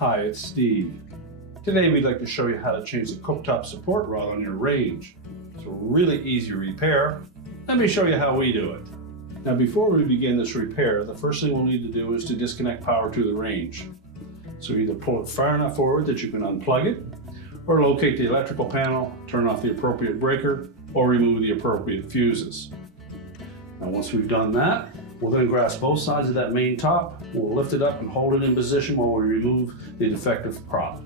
Hi, it's Steve. Today we'd like to show you how to change the cooktop support rod on your range. It's a really easy repair. Let me show you how we do it. Now before we begin this repair, the first thing we'll need to do is to disconnect power to the range. So either pull it far enough forward that you can unplug it, or locate the electrical panel, turn off the appropriate breaker, or remove the appropriate fuses. Now once we've done that, we'll then grasp both sides of that main top. We'll lift it up and hold it in position while we remove the defective prop.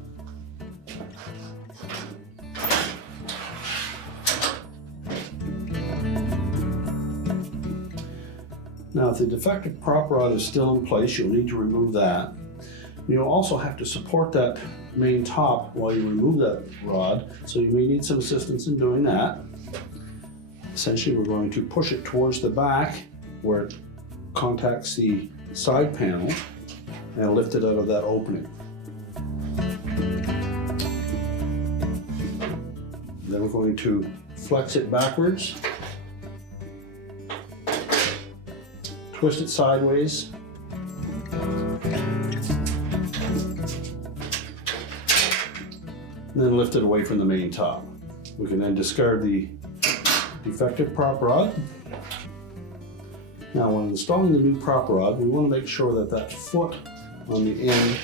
Now if the defective prop rod is still in place, you'll need to remove that. You'll also have to support that main top while you remove that rod, so you may need some assistance in doing that. Essentially, we're going to push it towards the back where it contacts the side panel and lift it out of that opening. Then we're going to flex it backwards, twist it sideways, and then lift it away from the main top. We can then discard the defective prop rod. Now when installing the new prop rod, we want to make sure that that foot on the end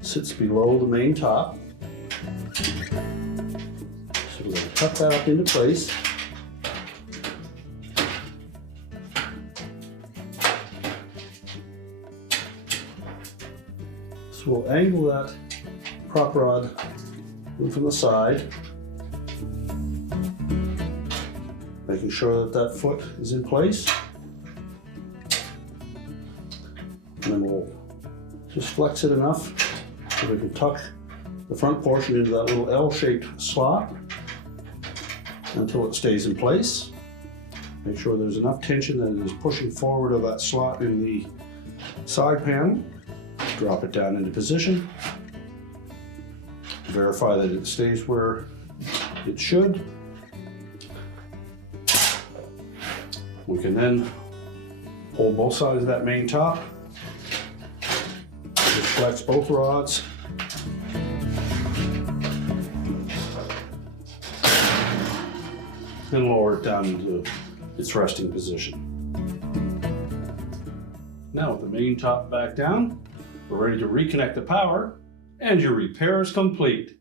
sits below the main top. So we're going to tuck that up into place. So we'll angle that prop rod in from the side, making sure that that foot is in place. And then we'll just flex it enough so we can tuck the front portion into that little L-shaped slot until it stays in place. Make sure there's enough tension that it is pushing forward of that slot in the side panel. Drop it down into position. Verify that it stays where it should. We can then hold both sides of that main top. Just flex both rods. And lower it down into its resting position. Now with the main top back down, we're ready to reconnect the power, and your repair is complete.